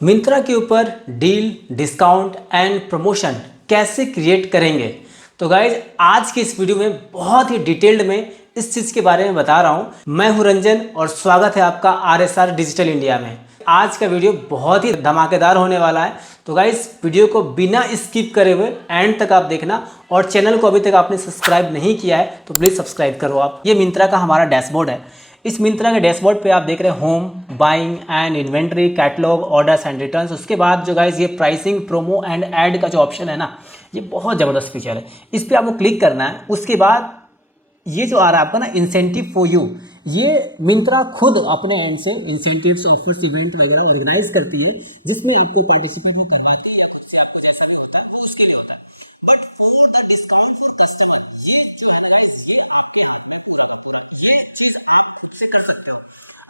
मिंत्रा के ऊपर deal, discount and promotion कैसे क्रिएट करेंगे। तो गाइज आज की इस वीडियो में बहुत ही डिटेल्ड में इस चीज़ के बारे में बता रहा हूँ। मैं हूँ रंजन और स्वागत है आपका RSR डिजिटल इंडिया में। आज का वीडियो बहुत ही धमाकेदार होने वाला है, तो गाइज वीडियो को बिना स्किप करे हुए एंड तक आप देखना। और चैनल को अभी तक आपने सब्सक्राइब नहीं किया है तो प्लीज़ सब्सक्राइब करो आप। ये मिंत्रा का हमारा डैशबोर्ड है। इस मिंत्रा के डैशबोर्ड पे आप देख रहे हैं home, buying and inventory, catalogue, orders and returns. उसके बाद जो गाइज ये प्राइसिंग, प्रोमो एंड ऐड का जो ऑप्शन है ना, ये बहुत ज़बरदस्त फीचर है। इस पर आपको क्लिक करना है। उसके बाद ये जो आ रहा है आपका ना इंसेंटिव फॉर यू, ये मिंत्रा खुद अपने एंड से इंसेंटिव्स, ऑफर्स, इवेंट वगैरह ऑर्गेनाइज करती है, जिसमें आपको पार्टिसिपेट भी करवाती है। उससे आपको जैसा नहीं होता उसके लिए होता है। But for the discount for customer, ये जो है गाइस, ये आपके हाथ में पूरा का पूरा, ये चीज आप खुद से कर सकते हो।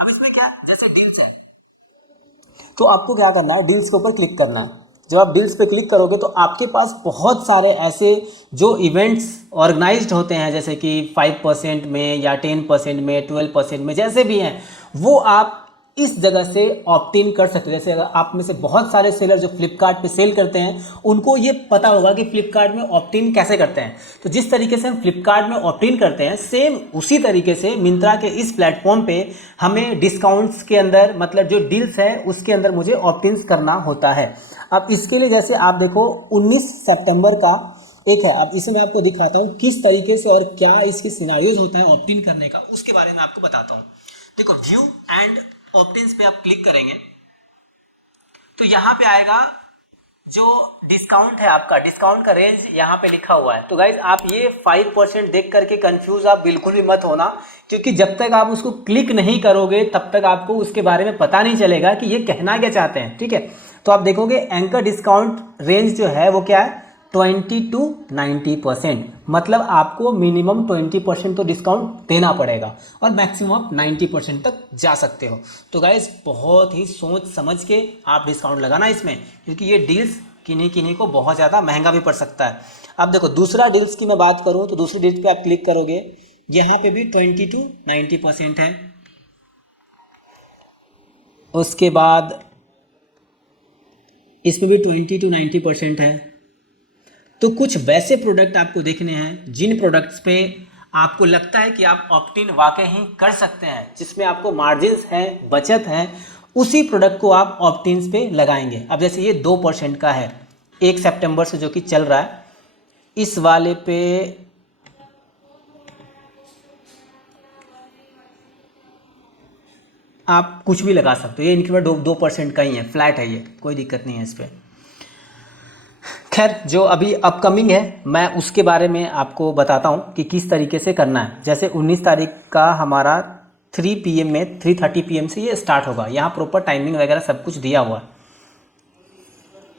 अब इसमें क्या, जैसे डील्स है तो आपको क्या करना है, डील्स के ऊपर क्लिक करना है। जब आप डील्स पे क्लिक करोगे तो आपके पास बहुत सारे ऐसे जो इवेंट्स ऑर्गेनाइज्ड होते हैं, जैसे कि 5% में या 10% में, 12% में, जैसे भी हैं, वो आप इस जगह से ऑप्ट इन कर सकते हैं। जैसे अगर आप में से बहुत सारे सेलर जो फ्लिपकार्ट पे सेल करते हैं, उनको ये पता होगा कि फ्लिपकार्ट में ऑप्ट इन कैसे करते हैं। तो जिस तरीके से हम फ्लिपकार्ट में ऑप्ट इन करते हैं, सेम उसी तरीके से मिंत्रा के इस प्लेटफॉर्म पे हमें डिस्काउंट्स के अंदर, मतलब जो डील्स है उसके अंदर मुझे ऑप्ट इन करना होता है। अब इसके लिए जैसे आप देखो 19 सितंबर का एक है। अब इसे मैं आपको दिखाता हूँ किस तरीके से और क्या इसके सिनारियोज होता है ऑप्ट इन करने का, उसके बारे में आपको बताता हूँ। देखो, व्यू एंड ऑप्ट-इन्स पे आप क्लिक करेंगे तो यहाँ पे आएगा जो डिस्काउंट है, आपका डिस्काउंट का रेंज यहाँ पे लिखा हुआ है। तो गाइज आप ये 5% देख करके कंफ्यूज आप बिल्कुल भी मत होना, क्योंकि जब तक आप उसको क्लिक नहीं करोगे तब तक आपको उसके बारे में पता नहीं चलेगा कि ये कहना क्या चाहते हैं। ठीक है, तो आप देखोगे एंकर डिस्काउंट रेंज जो है वो क्या है, 20 to 90%। मतलब आपको मिनिमम 20% तो डिस्काउंट देना पड़ेगा और मैक्सिमम आप 90% तक जा सकते हो। तो गाइज बहुत ही सोच समझ के आप डिस्काउंट लगाना इसमें, क्योंकि ये डील्स किन्हीं किन्हीं को बहुत ज़्यादा महंगा भी पड़ सकता है। अब देखो, दूसरा डील्स की मैं बात करूँ तो दूसरी डील्स पे आप क्लिक करोगे, यहाँ पे भी 20 to 90% है। उसके बाद इसमें भी 20 to 90% है। तो कुछ वैसे प्रोडक्ट आपको देखने हैं जिन प्रोडक्ट्स पे आपको लगता है कि आप ऑप्ट इन वाकई ही कर सकते हैं, जिसमें आपको मार्जिन्स हैं, बचत है, उसी प्रोडक्ट को आप ऑप्ट इन पे लगाएंगे। अब जैसे ये 2% का है, 1 सितंबर से जो कि चल रहा है, इस वाले पे आप कुछ भी लगा सकते हो। ये इनके 2% का ही है, फ्लैट है, ये कोई दिक्कत नहीं है इस पर। खैर, जो अभी अपकमिंग है मैं उसके बारे में आपको बताता हूँ कि किस तरीके से करना है। जैसे 19 तारीख का हमारा 3 PM में, 3:30 PM से ये स्टार्ट होगा। यहाँ प्रॉपर टाइमिंग वगैरह सब कुछ दिया हुआ है।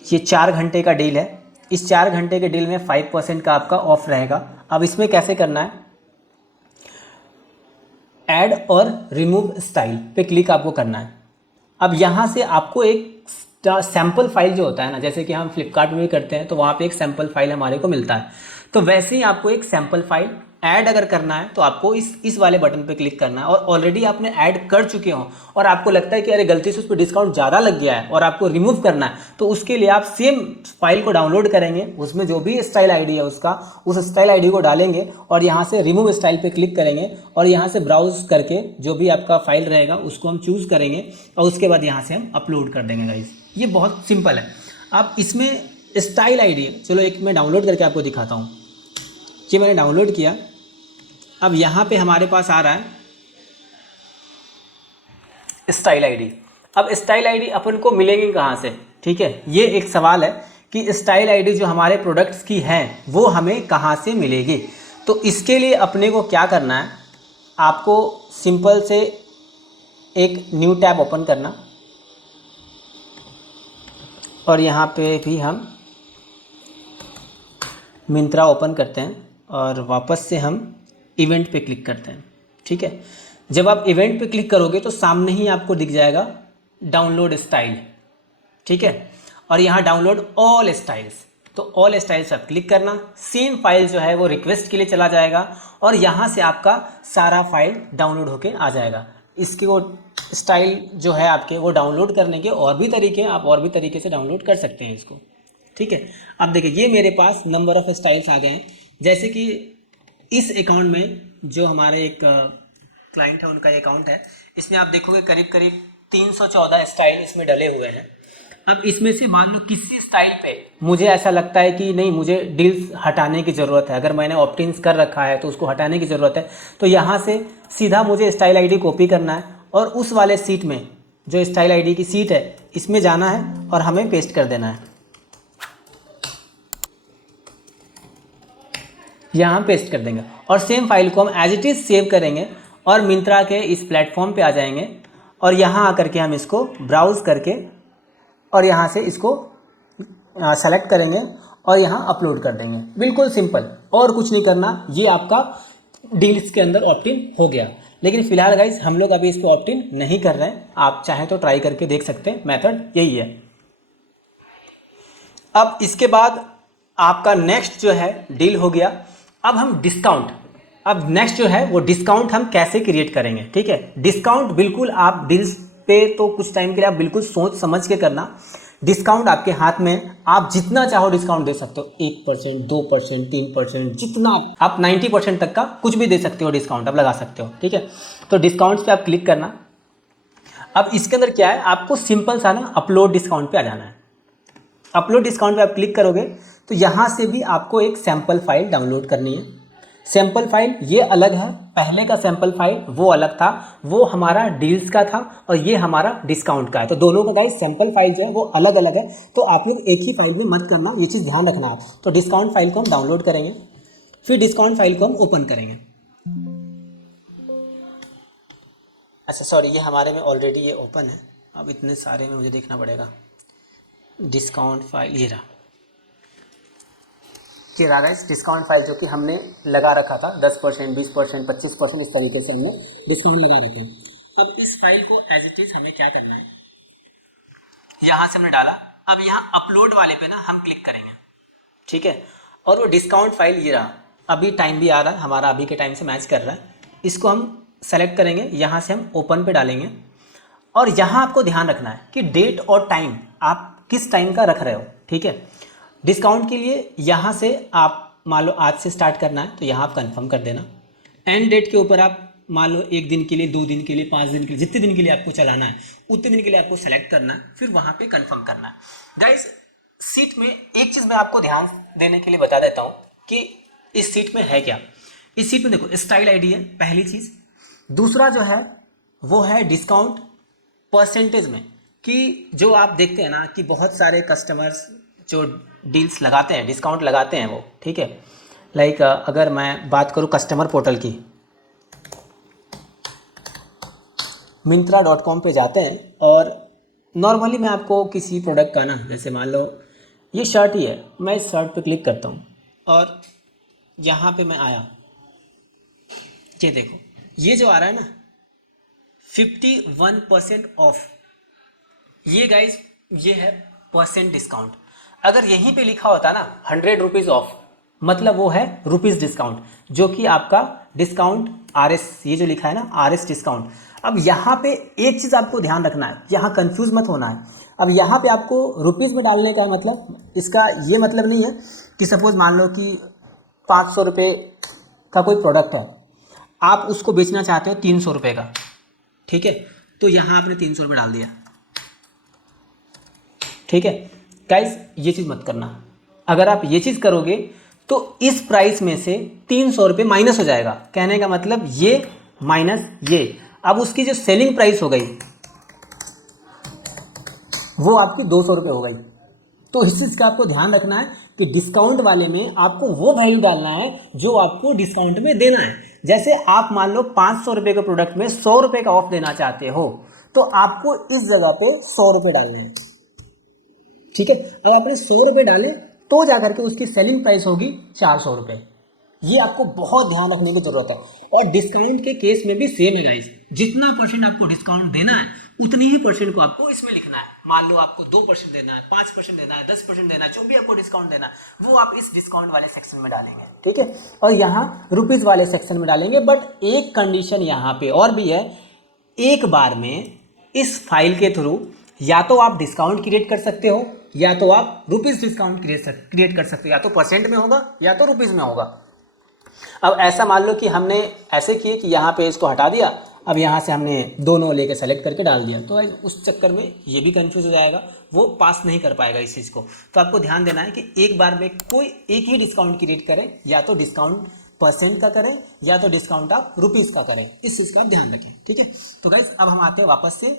ये 4 घंटे का डील है। इस 4 घंटे के डील में 5% का आपका ऑफ रहेगा। अब इसमें कैसे करना है, ऐड और रिमूव स्टाइल पे क्लिक आपको करना है। अब यहाँ से आपको एक सैम्पल फाइल जो होता है ना, जैसे कि हम फ्लिपकार्ट में भी करते हैं तो वहाँ पे एक सैम्पल फाइल हमारे को मिलता है, तो वैसे ही आपको एक सैम्पल फाइल ऐड अगर करना है तो आपको इस वाले बटन पे क्लिक करना है। और ऑलरेडी आपने ऐड कर चुके हो और आपको लगता है कि अरे गलती से उस पर डिस्काउंट ज़्यादा लग गया है और आपको रिमूव करना है, तो उसके लिए आप सेम फाइल को डाउनलोड करेंगे, उसमें जो भी स्टाइल आईडी है उसका, उस स्टाइल आईडी को डालेंगे और यहाँ से रिमूव स्टाइल पे क्लिक करेंगे और यहाँ से ब्राउज करके जो भी आपका फाइल रहेगा उसको हम चूज़ करेंगे और उसके बाद यहाँ से हम अपलोड कर देंगे गाइस। ये बहुत सिंपल है। अब इसमें स्टाइल आईडी, चलो एक मैं डाउनलोड करके आपको दिखाता हूँ। ये मैंने डाउनलोड किया। अब यहाँ पे हमारे पास आ रहा है स्टाइल आईडी। अब स्टाइल आईडी अपन को मिलेंगी कहाँ से, ठीक है, ये एक सवाल है कि स्टाइल आईडी जो हमारे प्रोडक्ट्स की है वो हमें कहाँ से मिलेगी। तो इसके लिए अपने को क्या करना है, आपको सिंपल से एक न्यू टैब ओपन करना और यहाँ पे भी हम मिंत्रा ओपन करते हैं और वापस से हम इवेंट पे क्लिक करते हैं। ठीक है, जब आप इवेंट पे क्लिक करोगे तो सामने ही आपको दिख जाएगा डाउनलोड स्टाइल। ठीक है, और यहाँ डाउनलोड ऑल स्टाइल्स, तो ऑल स्टाइल्स आप क्लिक करना। सेम फाइल जो है वो रिक्वेस्ट के लिए चला जाएगा और यहाँ से आपका सारा फाइल डाउनलोड होके आ जाएगा। इसको स्टाइल जो है आपके वो डाउनलोड करने के और भी तरीके हैं, आप और भी तरीके से डाउनलोड कर सकते हैं इसको। ठीक है, अब देखिए ये मेरे पास नंबर ऑफ़ स्टाइल्स आ गए हैं। जैसे कि इस अकाउंट में जो हमारे एक क्लाइंट है उनका ये अकाउंट है, इसमें आप देखोगे करीब करीब 314 स्टाइल इसमें डले हुए हैं। अब इसमें से मान लो किसी स्टाइल पे मुझे ऐसा लगता है कि नहीं, मुझे डील्स हटाने की ज़रूरत है, अगर मैंने ऑप्टिन्स कर रखा है तो उसको हटाने की ज़रूरत है, तो यहाँ से सीधा मुझे स्टाइल आईडी कॉपी करना है और उस वाले सीट में जो स्टाइल आईडी की सीट है इसमें जाना है और हमें पेस्ट कर देना है। यहाँ पेस्ट कर देंगे और सेम फाइल को हम एज इट इज़ सेव करेंगे और मिंत्रा के इस प्लेटफॉर्म पे आ जाएंगे और यहाँ आकर के हम इसको ब्राउज़ करके और यहाँ से इसको सेलेक्ट करेंगे और यहाँ अपलोड कर देंगे। बिल्कुल सिंपल, और कुछ नहीं करना। ये आपका डील्स के अंदर ऑप्ट इन हो गया। लेकिन फिलहाल गाइस हम लोग अभी इसको ऑप्ट इन नहीं कर रहे हैं, आप चाहें तो ट्राई करके देख सकते हैं, मेथड यही है। अब इसके बाद आपका नेक्स्ट जो है डील हो गया। अब हम डिस्काउंट, अब नेक्स्ट जो है वो डिस्काउंट हम कैसे क्रिएट करेंगे। ठीक है, डिस्काउंट बिल्कुल आप डील्स पे तो कुछ टाइम के लिए आप बिल्कुल सोच समझ के करना। डिस्काउंट आपके हाथ में, आप जितना चाहो डिस्काउंट दे सकते हो, 1%, 2%, 3%, जितना आप 90% तक का कुछ भी दे सकते हो डिस्काउंट आप लगा सकते हो। ठीक है, तो डिस्काउंट्स पे आप क्लिक करना। अब इसके अंदर क्या है, आपको सिंपल सा ना अपलोड डिस्काउंट पे आ जाना है। अपलोड डिस्काउंट पे आप क्लिक करोगे तो यहाँ से भी आपको एक सैम्पल फाइल डाउनलोड करनी है। सैम्पल फाइल ये अलग है, पहले का सैम्पल फाइल वो अलग था, वो हमारा डील्स का था और ये हमारा डिस्काउंट का है। तो दोनों का गाइस सैम्पल फाइल जो है वो अलग अलग है, तो आप लोग एक ही फाइल में मत करना, ये चीज़ ध्यान रखना आप। तो डिस्काउंट फाइल को हम डाउनलोड करेंगे, फिर डिस्काउंट फाइल को हम ओपन करेंगे। अच्छा सॉरी, ये हमारे में ऑलरेडी ये ओपन है, अब इतने सारे में मुझे देखना पड़ेगा। डिस्काउंट फाइल ये रहा, ये रहा गाइस डिस्काउंट फाइल जो कि हमने लगा रखा था 10%, 20%, 25%, इस तरीके से हमने डिस्काउंट लगा रखे हैं। अब इस फाइल को एज इट इज़ हमें क्या करना है, यहाँ से हमने डाला, अब यहाँ अपलोड वाले पे ना हम क्लिक करेंगे। ठीक है, और वो डिस्काउंट फाइल ये रहा, अभी टाइम भी आ रहा है हमारा, अभी के टाइम से मैच कर रहा है। इसको हम सेलेक्ट करेंगे, यहाँ से हम ओपन पे डालेंगे और यहाँ आपको ध्यान रखना है कि डेट और टाइम आप किस टाइम का रख रहे हो। ठीक है, डिस्काउंट के लिए यहाँ से आप मान लो आज से स्टार्ट करना है तो यहाँ आप कंफर्म कर देना। एंड डेट के ऊपर आप मान लो 1 दिन के लिए, 2 दिन के लिए, 5 दिन के लिए, जितने दिन के लिए आपको चलाना है उतने दिन के लिए आपको सेलेक्ट करना है, फिर वहाँ पे कंफर्म करना है। गाइस सीट में एक चीज़ मैं आपको ध्यान देने के लिए बता देता हूँ कि इस सीट में है क्या। इस सीट में देखो स्टाइल आईडी है पहली चीज़, दूसरा जो है वो है डिस्काउंट परसेंटेज में, कि जो आप देखते हैं ना कि बहुत सारे कस्टमर्स जो डील्स लगाते हैं, डिस्काउंट लगाते हैं वो। ठीक है, लाइक अगर मैं बात करूँ कस्टमर पोर्टल की, Myntra.com पे जाते हैं और नॉर्मली मैं आपको किसी प्रोडक्ट का ना, जैसे मान लो ये शर्ट ही है, मैं इस शर्ट पे क्लिक करता हूँ और यहाँ पे मैं आया, ये देखो ये जो आ रहा है ना 51% ऑफ, ये गाइज ये है परसेंट डिस्काउंट। अगर यहीं पे लिखा होता ना 100 रुपीज़ ऑफ, मतलब वो है रुपीज़ डिस्काउंट, जो कि आपका डिस्काउंट RS, ये जो लिखा है ना RS डिस्काउंट। अब यहाँ पे एक चीज़ आपको ध्यान रखना है, यहाँ कंफ्यूज मत होना है। अब यहाँ पे आपको रुपीज़ में डालने का मतलब, इसका ये मतलब नहीं है कि सपोज मान लो कि 500 रुपये का कोई प्रोडक्ट है, आप उसको बेचना चाहते हो 300 रुपये का। ठीक है, तो यहाँ आपने 300 रुपये डाल दिया। ठीक है गाइस, ये चीज़ मत करना। अगर आप ये चीज़ करोगे तो इस प्राइस में से 300 रुपये माइनस हो जाएगा। कहने का मतलब ये माइनस ये, अब उसकी जो सेलिंग प्राइस हो गई वो आपकी 200 रुपये हो गई। तो इस चीज़ का आपको ध्यान रखना है कि डिस्काउंट वाले में आपको वो वैल्यू डालना है जो आपको डिस्काउंट में देना है। जैसे आप मान लो 500 रुपये के प्रोडक्ट में 100 रुपये का ऑफ देना चाहते हो, तो आपको इस जगह पे 100 रुपये डालने हैं। ठीक है, अब आपने 100 रुपये डाले तो जाकर के उसकी सेलिंग प्राइस होगी 400 रुपये। ये आपको बहुत ध्यान रखने की जरूरत है। और डिस्काउंट के केस में भी सेम है गाइस, जितना परसेंट आपको डिस्काउंट देना है उतनी ही परसेंट को आपको इसमें लिखना है। मान लो आपको 2% देना है, 5% देना है, 10% देना है, जो भी आपको डिस्काउंट देना है वो आप इस डिस्काउंट वाले सेक्शन में डालेंगे। ठीक है, और यहाँ रुपीज़ वाले सेक्शन में डालेंगे। बट एक कंडीशन यहाँ पे और भी है, एक बार में इस फाइल के थ्रू या तो आप डिस्काउंट क्रिएट कर सकते हो या तो आप रुपीज़ डिस्काउंट क्रिएट कर सकते हो, या तो परसेंट में होगा या तो रुपीज़ में होगा। अब ऐसा मान लो कि हमने ऐसे किए कि यहाँ पे इसको हटा दिया, अब यहाँ से हमने दोनों लेके सेलेक्ट करके डाल दिया, तो उस चक्कर में ये भी कंफ्यूज हो जाएगा, वो पास नहीं कर पाएगा इस चीज़ को। तो आपको ध्यान देना है कि एक बार में कोई एक ही डिस्काउंट क्रिएट करें, या तो डिस्काउंट परसेंट का करें या तो डिस्काउंट आप रुपीज़ का करें, इस चीज़ का आप ध्यान रखें, ठीक है। तो गाइस अब हम आते हैं वापस से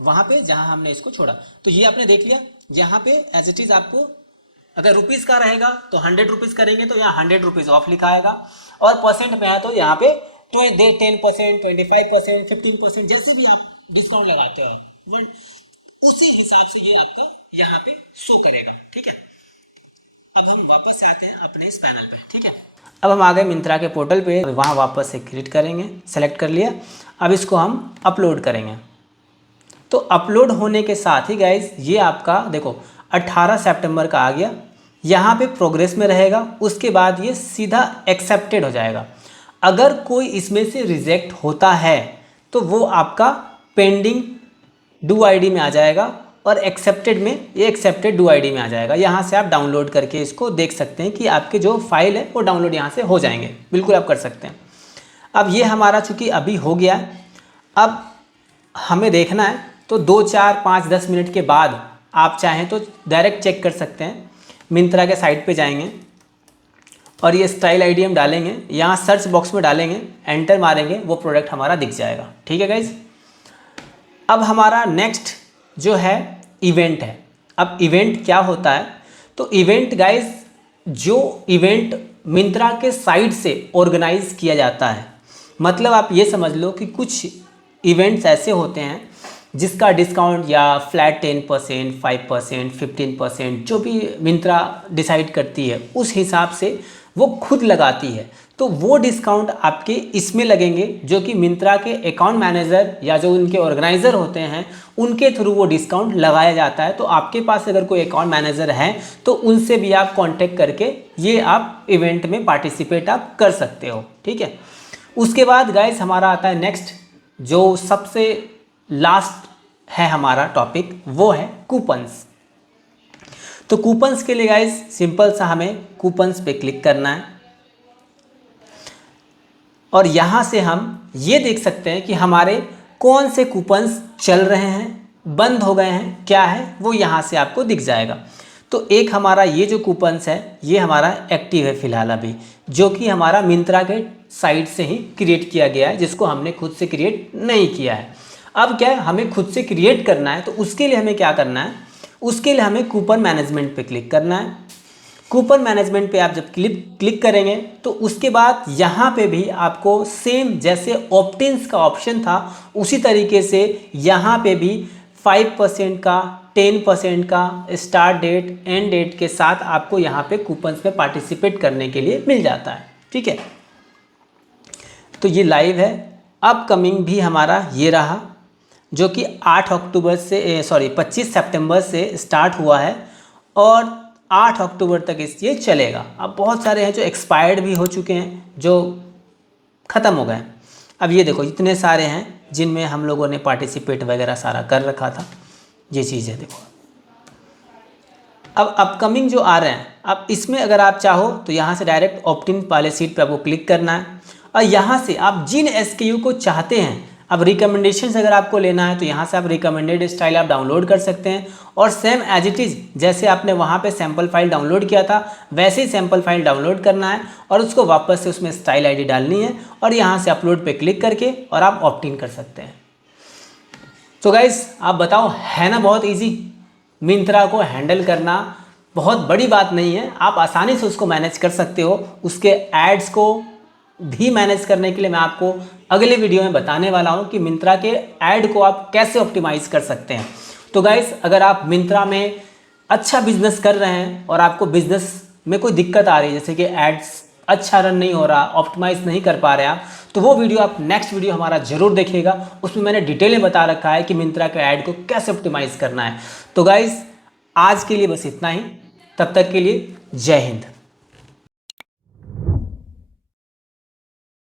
वहाँ पे जहाँ हमने इसको छोड़ा। तो ये आपने देख लिया, यहाँ पे एज इट इज़ आपको अगर रुपीज़ का रहेगा तो 100 रुपीज़ करेंगे तो यहाँ 100 रुपीज़ ऑफ लिखा आएगा, और परसेंट में है तो यहाँ पे 10%, 25%, 15%, जैसे भी आप डिस्काउंट लगाते हो बट उसी हिसाब से ये आपका यहाँ पे शो करेगा, ठीक है। अब हम वापस आते हैं अपने इस पैनल पे, ठीक है। अब हम आ गए मिंत्रा के पोर्टल पे, वहाँ वापस से क्लिक करेंगे, सेलेक्ट कर लिया। अब इसको हम अपलोड करेंगे। तो अपलोड होने के साथ ही गाइज ये आपका देखो 18 सितंबर का आ गया, यहाँ पे प्रोग्रेस में रहेगा, उसके बाद ये सीधा एक्सेप्टेड हो जाएगा। अगर कोई इसमें से रिजेक्ट होता है तो वो आपका पेंडिंग डू आईडी में आ जाएगा, और एक्सेप्टेड में ये एक्सेप्टेड डू आईडी में आ जाएगा। यहाँ से आप डाउनलोड करके इसको देख सकते हैं कि आपके जो फाइल है वो डाउनलोड यहाँ से हो जाएंगे, बिल्कुल आप कर सकते हैं। अब ये हमारा चूँकि अभी हो गया, अब हमें देखना है तो 2, 4, 5, 10 मिनट के बाद आप चाहें तो डायरेक्ट चेक कर सकते हैं। मिंत्रा के साइट पे जाएंगे और ये स्टाइल आईडी हम डालेंगे, यहाँ सर्च बॉक्स में डालेंगे, एंटर मारेंगे, वो प्रोडक्ट हमारा दिख जाएगा, ठीक है गाइज। अब हमारा नेक्स्ट जो है इवेंट है। अब इवेंट क्या होता है, तो इवेंट गाइज जो इवेंट मिंत्रा के साइट से ऑर्गेनाइज किया जाता है, मतलब आप ये समझ लो कि कुछ इवेंट्स ऐसे होते हैं जिसका डिस्काउंट या फ्लैट 10%, 5%, 15% जो भी मिंत्रा डिसाइड करती है उस हिसाब से वो खुद लगाती है। तो वो डिस्काउंट आपके इसमें लगेंगे, जो कि मिंत्रा के अकाउंट मैनेजर या जो उनके ऑर्गेनाइज़र होते हैं उनके थ्रू वो डिस्काउंट लगाया जाता है। तो आपके पास अगर कोई अकाउंट मैनेजर है तो उनसे भी आप कांटेक्ट करके ये आप इवेंट में पार्टिसिपेट आप कर सकते हो, ठीक है। उसके बाद गाइस हमारा आता है नेक्स्ट, जो सबसे लास्ट है हमारा टॉपिक, वो है कूपन्स। तो कूपन्स के लिए गाइस सिंपल सा हमें कूपन्स पे क्लिक करना है, और यहाँ से हम ये देख सकते हैं कि हमारे कौन से कूपन्स चल रहे हैं, बंद हो गए हैं, क्या है वो यहाँ से आपको दिख जाएगा। तो एक हमारा ये जो कूपन्स है ये हमारा एक्टिव है फ़िलहाल अभी, जो कि हमारा मिंत्रा के साइट से ही क्रिएट किया गया है, जिसको हमने खुद से क्रिएट नहीं किया है। अब क्या है, हमें खुद से क्रिएट करना है, तो उसके लिए हमें क्या करना है, उसके लिए हमें कूपन मैनेजमेंट पे क्लिक करना है। कूपन मैनेजमेंट पे आप जब क्लिक करेंगे तो उसके बाद यहाँ पे भी आपको सेम जैसे ऑप्टिन्स का ऑप्शन था उसी तरीके से यहाँ पे भी 5% का, 10% का स्टार्ट डेट, एंड डेट के साथ आपको यहाँ पे कूपन्स में पार्टिसिपेट करने के लिए मिल जाता है, ठीक है। तो ये लाइव है। अपकमिंग भी हमारा ये रहा, जो कि 25 सितंबर से स्टार्ट हुआ है और 8 अक्टूबर तक ये चलेगा। अब बहुत सारे हैं जो एक्सपायर्ड भी हो चुके हैं, जो ख़त्म हो गए। अब ये देखो इतने सारे हैं जिनमें हम लोगों ने पार्टिसिपेट वगैरह सारा कर रखा था, ये चीज़ है देखो। अब अपकमिंग जो आ रहे हैं, अब इसमें अगर आप चाहो तो यहाँ से डायरेक्ट ऑप्ट-इन वाले सीट पे आपको क्लिक करना है, और यहाँ से आप जिन SKU को चाहते हैं, अब रिकमेंडेशंस अगर आपको लेना है तो यहाँ से आप रिकमेंडेड स्टाइल आप डाउनलोड कर सकते हैं, और सेम एज इट इज़ जैसे आपने वहाँ पे सैम्पल फाइल डाउनलोड किया था वैसे ही सैम्पल फाइल डाउनलोड करना है, और उसको वापस से उसमें स्टाइल आईडी डालनी है, और यहाँ से अपलोड पे क्लिक करके और आप ऑप्ट इन कर सकते हैं। तो गाइस आप बताओ, है ना बहुत ईजी, मिंत्रा को हैंडल करना बहुत बड़ी बात नहीं है, आप आसानी से उसको मैनेज कर सकते हो। उसके एड्स को भी मैनेज करने के लिए मैं आपको अगले वीडियो में बताने वाला हूं कि मिंत्रा के ऐड को आप कैसे ऑप्टिमाइज कर सकते हैं। तो गाइस अगर आप मिंत्रा में अच्छा बिजनेस कर रहे हैं और आपको बिजनेस में कोई दिक्कत आ रही है, जैसे कि एड्स अच्छा रन नहीं हो रहा, ऑप्टिमाइज नहीं कर पा रहे आप, तो वो वीडियो आप नेक्स्ट वीडियो हमारा जरूर देखिएगा। उसमें मैंने डिटेल में बता रखा है कि मिंत्रा के ऐड को कैसे ऑप्टिमाइज करना है। तो गाइस आज के लिए बस इतना ही, तब तक के लिए जय हिंद।